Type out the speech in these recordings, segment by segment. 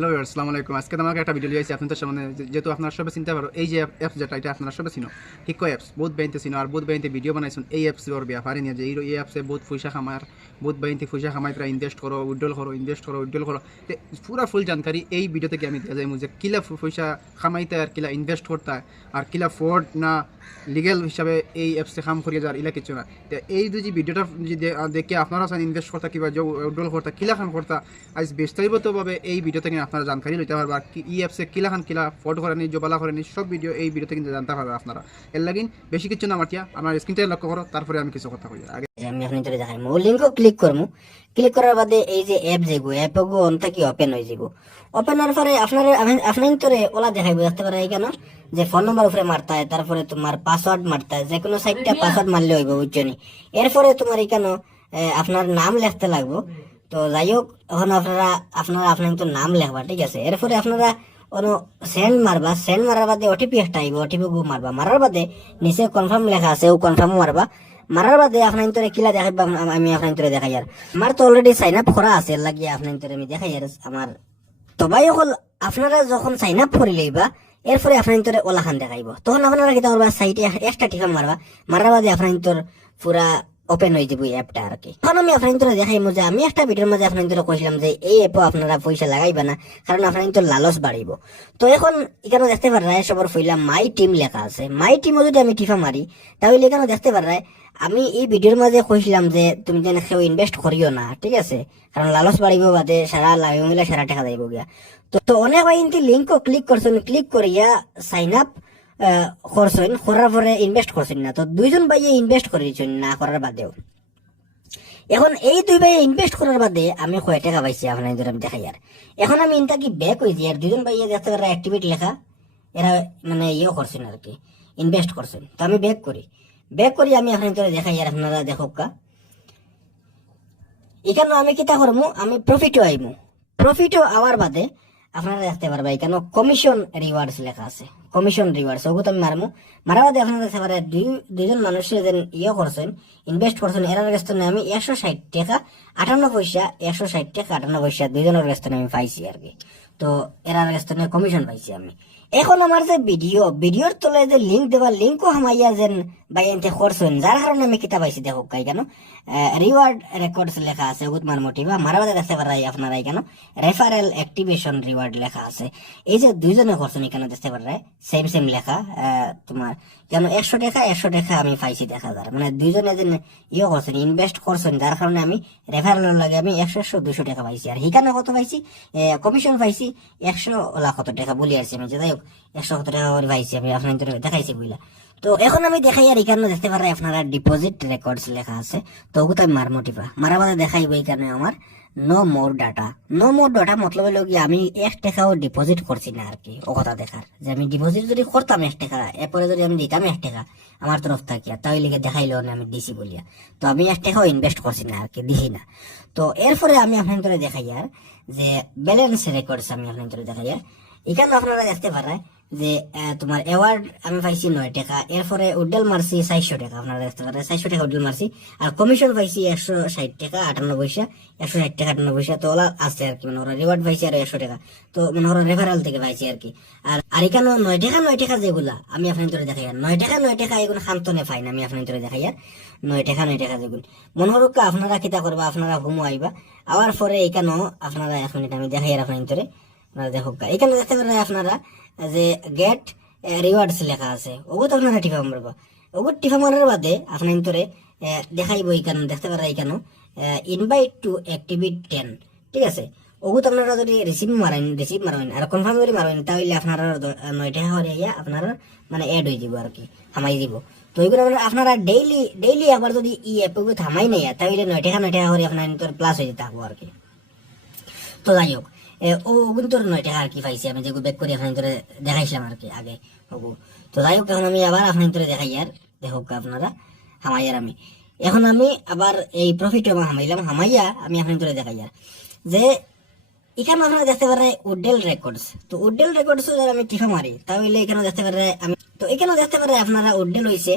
Hello আসসালামু আলাইকুম। আজকে তোমাকে একটা ভিডিও লিয়েছি আপনাদের সামনে, যেহেতু আপনারা সবাই চিনতে পারো এই যে অ্যাপস যেটা এটা আপনারা সবাই চিনো, হিকো অ্যাপস বহুত বাইনতে চিনো আর বহুত বাইনতে ভিডিও বানাইছেন এই অ্যাপসের ব্যাপারে নিয়ে যে এই অ্যাপসে বহুত পয়সা কামার, বহুত বাইনতে পয়সা কামাই তারা ইনভেস্ট করো, উইড্রল করো তো পুরা ফুল জানকারি এই ভিডিও থেকে আমি দেওয়া যায় যে কিলা পয়সা কামাইতে আর কিলা ইনভেস্ট করতে আর কিলা ফ্রড না লিগেল হিসাবে এই অ্যাপসে কাম করিয়ে যাওয়ার ইলা কিছু না। তো এই যদি ভিডিওটা যদি দেখে আপনারা ইনভেস্ট করতা কিংবা উইড্রল করতা কিলা খান করতা আজ বিস্তারিতভাবে এই ভিডিও থেকে আপনারা জানকারি লইতে পারবা। ই অ্যাপসে কিলা খান কিলা ফ্রড করেনি জবালা করেনি সব ভিডিও এই ভিডিও থেকে জানতে পারবে আপনারা। এর লাগিন বেশি কিছু না মাটিয়া আমার স্ক্রিনটা লক্ষ্য করো, তারপরে আমি কিছু কথা কই। আগে আমি এখন তোরে দেখাই ও লিংক ক্লিক করমু। ক্লিক করার বাদে এই যে অ্যাপ যেগু অ্যাপগু অনটা কি ওপেন হয়ে যাব। ওপেন হওয়ার পরে আপনার তোরে ওলা দেখাইবো দেখতে পারে এই কেন যে ফোন নাম্বার উপরে মারতে হয়, তারপরে তোমার পাসওয়ার্ড মারতে হয়, যে কোনো সাইটটা পাসওয়ার্ড মারলে হইব বুঝছনি। এরপরে তোমার এই কেন আপনার নাম লিখতে লাগবো। তো যাই হোক এখন আপনার তো নাম লেখবা, ঠিক আছে। এরপরে আপনারা সেন্ড মারবা, সেন্ড মারার বাদে ওটিপি একটা আইব, ওটিপি গু মারবা। মারার বাদে নিচে কনফার্ম লেখা আছে ও কনফার্ম মারবা। মারার বাদে আপনার তোরে কিলা দেখাইবা আমি আপনার তোরে দেখাই। আর আমার তো অলরেডি সাইন আপ করা আছে, লাগিয়ে আপনার তোরে আমি দেখাই। আর আমার তো ভাই হল আপনারা যখন সাইন আপ করে লইবা এরপরে আপনার তোরে ওলা খান দেখাইব, তখন আপনারা কিতা করবা সাইটে একটা টিকা মারবা। মারার বাদে আপনার তোর পুরা ওপেন হয়ে যাবো অ্যাপটা আর কি। এখন আমি আপনার তোরা দেখাইবো যে আমি একটা ভিডিওর মাঝে আপনার তোরা কইছিলাম যে এই অ্যাপও আপনারা পয়সা লাগাইবা না, কারণ আপনার তো লালচ বাড়িব। তো এখন এখানে দেখতে পারা সবার ফইলা মাই টিম লেখা আছে। মাই টিমও যদি আমি টিফা মারি তাহলে এখানে দেখতে পারা আমি এই ভিডিওর মাঝে কইছিলাম যে তুমি যেন কেউ ইনভেস্ট করিও না, ঠিক আছে, কারণ লালচ বাড়িব বাদে সারা লাগাই মিলে সারা টাকা যাইব গিয়া। তো অনেক ভাই ইনটি লিঙ্কও ক্লিক করছেন, ক্লিক করিয়া সাইন আপ করছেন, করার পরে ইনভেস্ট করছেন না। তো দুইজন ভাইয়ে ইনভেস্ট করেছেন না করার বাদেও। এখন এই দুই ভাইয়ে ইনভেস্ট করার বাদে আমি কয় টাকা পাইছি আপনার আমি দেখাই। আর এখন আমি ইনটা কি ব্যাক হয়েছি আর দুইজন ভাইয়ে দেখতে পারে অ্যাক্টিভিটি লেখা, এরা মানে ইয়েও করছেন আর কি, ইনভেস্ট করছেন। তো আমি ব্যাক করি আমি আপনার দেখাই। আর আপনারা দেখোক কা এখানে আমি কিতা করবো, আমি প্রফিটও আইমু। প্রফিটও আওয়ার বাদে আপনারা দেখতে পারবা এখানে কমিশন রিওয়ার্ডস লেখা আছে, কমিশন রিওয়ার্ডস ওগুলো আমি মারমু। মারার বাদে আপনারা দেখতে পারে দুইজন মানুষের যে ইয়ে করছেন, ইনভেস্ট করছেন, এরার কাছ থেকে আমি 160 টাকা 58 পয়সা 160 টাকা 58 পয়সা দুইজনের কাছ থেকে আমি পাইছি আর কি। তো এরার কাছ থেকে কমিশন পাইছি আমি। এখন আমার যে ভিডিওর তলে যে লিঙ্ক দেওয়া লিঙ্কও হামাইয়া যেন বাইনতে করছেন, যার কারণে আমি কিতাব পাইছি দেখো কাই কেন রিওয়ার্ড রেকর্ডস লেখা আছে উগুত মার মোটিভা মারা বাদে দেখতে পারাই আপনারা কেন রেফারেল অ্যাক্টিভেশন রিওয়ার্ড লেখা আছে। এই যে দুইজনে করছেন এখানে দেখতে পারাই সেম লেখা তোমার কেন 100 টাকা আমি পাইছি 1000, মানে দুইজনে যেন ইয়ে করছেন ইনভেস্ট করছেন, যার কারণে আমি রেফারেল লাগে আমি 100-200 টাকা পাইছি। আর এখানে কত পাইছি কমিশন পাইছি 100 লাখ কত টাকা বলি আসছি আমি, যাই হোক 100 কত টাকা করে পাইছি আমি আপনার দেখাইছি বুঝলা। তো এখন আমি দেখাই আর এখানে দেখতে পারে আপনারা ডিপোজিট রেকর্ডস লেখা আছে। তো ওগুলো আমি মারমোটিভা মারা বাদে দেখাইবো এখানে আমার নো মোর ডাটা মতলব হলো কি আমি 1 টাকাও ডিপোজিট করছি না আর কি। ও কথা দেখার যে আমি ডিপোজিট যদি করতাম 1 টাকা এরপরে যদি আমি দিতাম 1 টাকা আমার তরফ থাকিয়া তাহলে লিখে দেখাইলো না আমি দিছি বলিয়া। তো আমি 1 টাকাও ইনভেস্ট করছি না আর কি, দিছি না। তো এরপরে আমি আপনাদের দেখাই আর যে ব্যালেন্স রেকর্ডস আমি আপনাদের দেখাই। আর এখানে আপনারা দেখতে পারেন যে তোমার অ্যাওয়ার্ড আমি পাইছি 9 টাকা, এরপরে উড্ডেল মারছি 400 টাকা, আপনারা দেখতে পারেন 400 টাকা উড্ডেল মারছি। আর কমিশন পাইছি 160 টাকা 58 পয়সা 160 টাকা 58 পয়সা। তো ওলা আছে আর কি, মানে ওরা রিওয়ার্ড পাইছি আর 100 টাকা, তো মানে ওরা রেফারেল থেকে পাইছি আর কি। আর এখানে 9 টাকা যেগুলা আমি আপনাদের দেখাই। আর 9 টাকা এগুলো খান্তনে পাই না আমি আপনাদের দেখাই। আর 9 টাকা যেগুলো মনে হলো আপনারা কিতা করবা, আপনারা হুমো আইবা আবার পরে এখানেও আপনারা এখন এটা আমি দেখাই। আর আপনাদের দেখো এখানে দেখতে পারেন আপনারা যে গেট রিওয়ার্ডস লেখা আছে, ওগুলো তো আপনারা টিফা মারবা। ওগুলো টিফা মারার বাদে আপনার তোরে দেখাইবো এখানে দেখতে পারেন এখানে ইনভাইট টু অ্যাক্টিভিট 10, ঠিক আছে। ওগুলো তো আপনারা যদি রিসিভ মারবেন আর কনফার্ম করে মারবেন তাহলে আপনারা 9 টাকা হয়ে আপনারা মানে অ্যাড হয়ে যাব আর কি, হামাই দিব। তো এইগুলো আপনারা ডেইলি আবার যদি ই অ্যাপগুলো থামাই নেই তাহলে 9 টাকা হলে আপনার প্লাস হয়ে যেতে হবে আর কি। তো যাই হোক ও কিন্তু 9 টাকা আর কি পাইছি আমি, যেগুলো ব্যাক করে আপনার দেখাইছিলাম আর কি আগে ওগু। তো যাই হোক এখন আমি আবার আপনার দেখাই। আর দেখো আপনারা হামাইয়ার আমি এখন আমি আবার এই প্রফিট হামাইয়া আমি আপনার দেখাই। আর যে এখানে আপনারা দেখতে পারে উড্ডেল রেকর্ডস। তো উড্ডেল রেকর্ডস আমি টিফা মারি তাহলে এখানে দেখতে পারে আমি, তো এখানে দেখতে পারে আপনারা উড্ডেল হয়েছে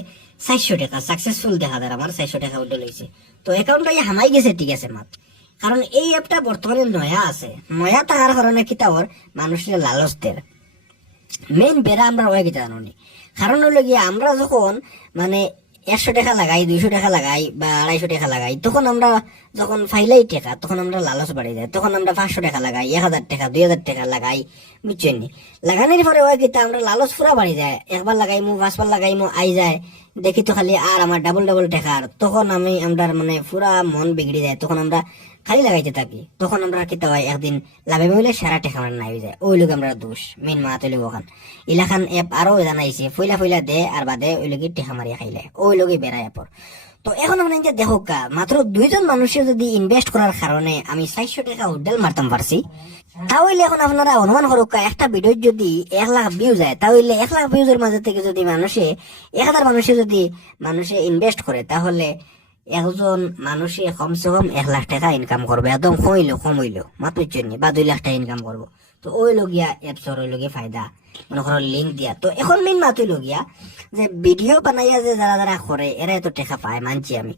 400 টাকা সাকসেসফুল দেখা যায় আমার 400 টাকা উড্ডেল হয়েছে। তো অ্যাকাউন্টটা হামাই গেছে, ঠিক আছে মাত কারণ এই অ্যাপটা বর্তমানে নয়া আছে, নয়া থাকার কারণে কিতাবর মানুষের লালচ দেয়। মেইন বেড়া আমরা ওই কি জানি, কারণ হলো গিয়ে আমরা যখন মানে 100 টাকা লাগাই, 200 টাকা লাগাই বা 250 টাকা লাগাই, তখন আমরা যখন ফাইলাই টাকা তখন আমরা লালচ বাড়ি যায়, তখন আমরা 500 টাকা লাগাই, 1000 টাকা 2000 টাকা লাগাই, বুঝছেন নি? লাগানোর পরে ওই কিতা আমরা লালচ পুরা বাড়ি যায়, একবার লাগাইমু 5বার লাগাইমু আই যায়, দেখি তো খালি আর আমার ডাবল ডাবল টাকার, তখন আমরা মানে পুরা মন বিগড়ে যায়, তখন আমরা খালি লাগাইতে থাকি, তখন আমরা কিতা হয় একদিন লাভে মিলে সারা টাকা আমার নাই যায়, ওই লোক আমরা দোষ মেন মাত হইলে ওখান ইলাখান এপ আরো জানাইছে ফইলা ফইলা দে আর বাদে ওই লোকে টেকা মারিয়া খাইলে ওই লোকে বেড়ায় এপর। তো এখন আমরা যে দেখো মাত্র 2জন মানুষের যদি ইনভেস্ট করার কারণে আমি 400 টাকা উড্ডেল মারতাম পারছি, তাহলে এখন আপনারা অনুমান করুক একটা ভিডিও যদি 1 লাখ ভিউ যায়, তাহলে 1 লাখ ভিউজের মাঝে থেকে যদি 1000 মানুষে যদি ইনভেস্ট করে, তাহলে একজন মানুষে কমসে কম 1 লাখ টাকা ইনকাম করবে, একদম কম হইলো মাত্র জন্য, বা 2 লাখ টাকা ইনকাম করবো। তো ওই লগিয়া এপসর ওই লগে ফায়দা, মনে করো লিঙ্ক দিয়া। তো এখন মেইন মাত হইল গিয়া যে ভিডিও বানাইয়া যে যারা করে এরা এত টাকা পায় মানছি আমি।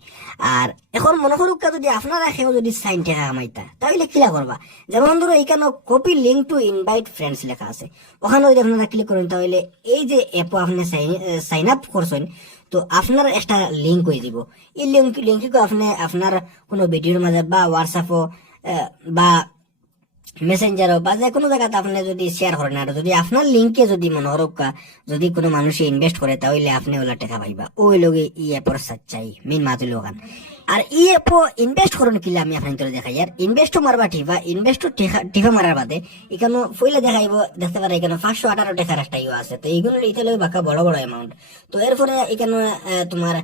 আর এখন মনে করুক যদি আপনারা কেউ যদি 60 টাকা কামাইতা, তাহলে কিলা করবা? যেমন ধরো এখানে copy link to invite friends লেখা আছে, ওখানে যদি আপনারা ক্লিক করেন, তাহলে এই যে অ্যাপও আপনি সাইন আপ করছেন, তো আপনার একটা লিঙ্ক হয়ে দিব। এই লিঙ্ককে আপনি আপনার কোনো ভিডিওর মাঝে বা হোয়াটসঅ্যাপও বা মেসেঞ্জারও বা যে কোনো জায়গাতে আপনি যদি শেয়ার করেন, আর যদি আপনার লিঙ্কে যদি মনে হরক্কা যদি কোনো মানুষ ইনভেস্ট করে, তাহলে আপনি ওলা টাকা পাইবা। ওই লগে ই অ্যাপর সাচ্চাই মেন মাতুল ওখান। আর ই অ্যাপও ইনভেস্ট করুন কিলা আমি আপনার তোর দেখাই, আর ইনভেস্টও মারবা ঠিবা, ইনভেস্টও টিফা মারার বাদে এখানে ফইলে দেখাইব, দেখতে পারে এখানে 518 টাকার একটা ইউ আছে। তো এইগুলো ইতালে বাকা বড় বড় অ্যামাউন্ট। তো এরপরে এখানে তোমার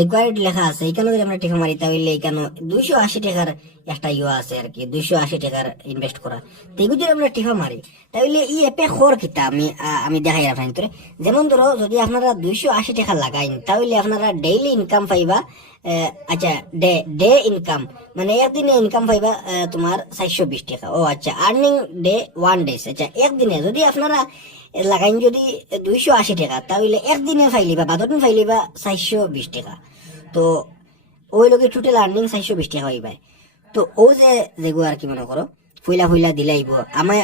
রিকোয়ার্ড লেখা আছে, এখানে যদি আমরা টিফা মারি, তাহলে এখানে 280 টাকার একটা ইউ আছে আর কি, 280 টাকার ইনভেস্ট করা। তো এগুলো যদি আমরা টিফা মারি, তাহলে এই অ্যাপে খর কিতা আমি দেখাই আপনার ভিতরে। যেমন ধরো যদি আপনারা 280 টাকা লাগাইন, তাহলে আপনারা ডেইলি ইনকাম পাইবা, আচ্ছা ডে ইনকাম মানে একদিনে ইনকাম পাইবা তোমার 420 টাকা। ও আচ্ছা, আর্নিং ডে 1 ডেজ। আচ্ছা একদিনে যদি আপনারা লাগাইন যদি 280 টাকা, তাহলে একদিনে ফাইলিবা 12 দিন ফাইলিবা 420 টাকা। তো ওই লোকে টোটাল আর্নিং 420 টাকা হইবা। তো ও যেগু আর কি মনে করো ফুইলা দিলাইব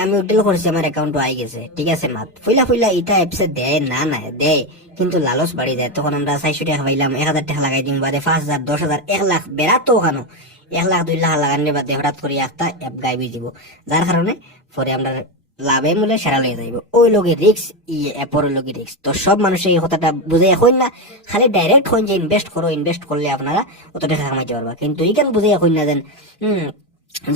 আমি উড্ডেল করছি, আমার অ্যাকাউন্ট আই গেছে, ঠিক আছে। মাত ফুইলা ইটা অ্যাপসে দেয় না দেয়, কিন্তু লালচ বাড়ি যায়। তখন আমরা 400 টাকা পাইলাম, 1000 টাকা লাগাই দিম, বাদে 5000 10,000 1 লাখ বেড়াত তো ওখানো 1 লাখ 2 লাখ লাগানোর বাদে হঠাৎ করে একটা অ্যাপ গাইবি দিব, যার কারণে পরে আমরা লাভে মূলে সেরা লয়ে যাইব। ওই লোকে রিক্স অ্যাপর লোকে রিক্স। তো সব মানুষ এই কথাটা বুঝে এখন না, খালি ডাইরেক্ট হন যে ইনভেস্ট করো, ইনভেস্ট করলে আপনারা অত টাকা কামাইতে পারবা, কিন্তু এইখান বুঝে এখন না দেন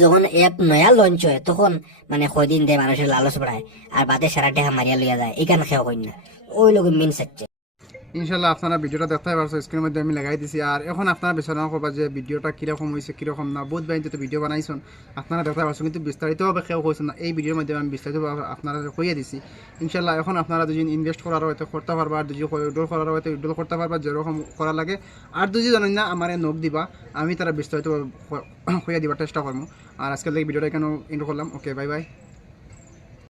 যখন অ্যাপ নয়া লঞ্চ হয়, তখন মানে কয়দিন দেয় মানুষের লালচ বাড়ায়, আর বাদে সারা টাকা মারিয়া লইয়া যায়, এখানে খেয়ে হই না। ওই লোক মেন সাচ্ছে। ইনশাল্লাহ আপনারা ভিডিওটা দেখতে পারছো, স্ক্রিনের মধ্যে আমি লাগাই দিছি। আর এখন আপনারা বিবেচনা করবা যে ভিডিওটা কিরকম হয়েছে কিরকম না। বহুত বাইন তো ভিডিও বানাইছেন আপনারা দেখতে পারছো, কিন্তু বিস্তারিতভাবে কেউ হয়েছে না। এই ভিডিওর মধ্যে আমি বিস্তারিতভাবে আপনারা কইয়ে দিছি। ইনশাল্লাহ এখন আপনারা দুজন ইনভেস্ট করার হয়তো করতে পারবা, আর দুজন উইড্রল করার হয়তো উইড্রল করতে পারবা, যেরকম করা লাগে। আর দুজন জানেন না আমার নোট দিবা, আমি তারা বিস্তারিতভাবে কইয়া দিবার চেষ্টা করবো। আর আজকের ভিডিওটা এখানে ইন্ড করলাম। ওকে, বাই বাই।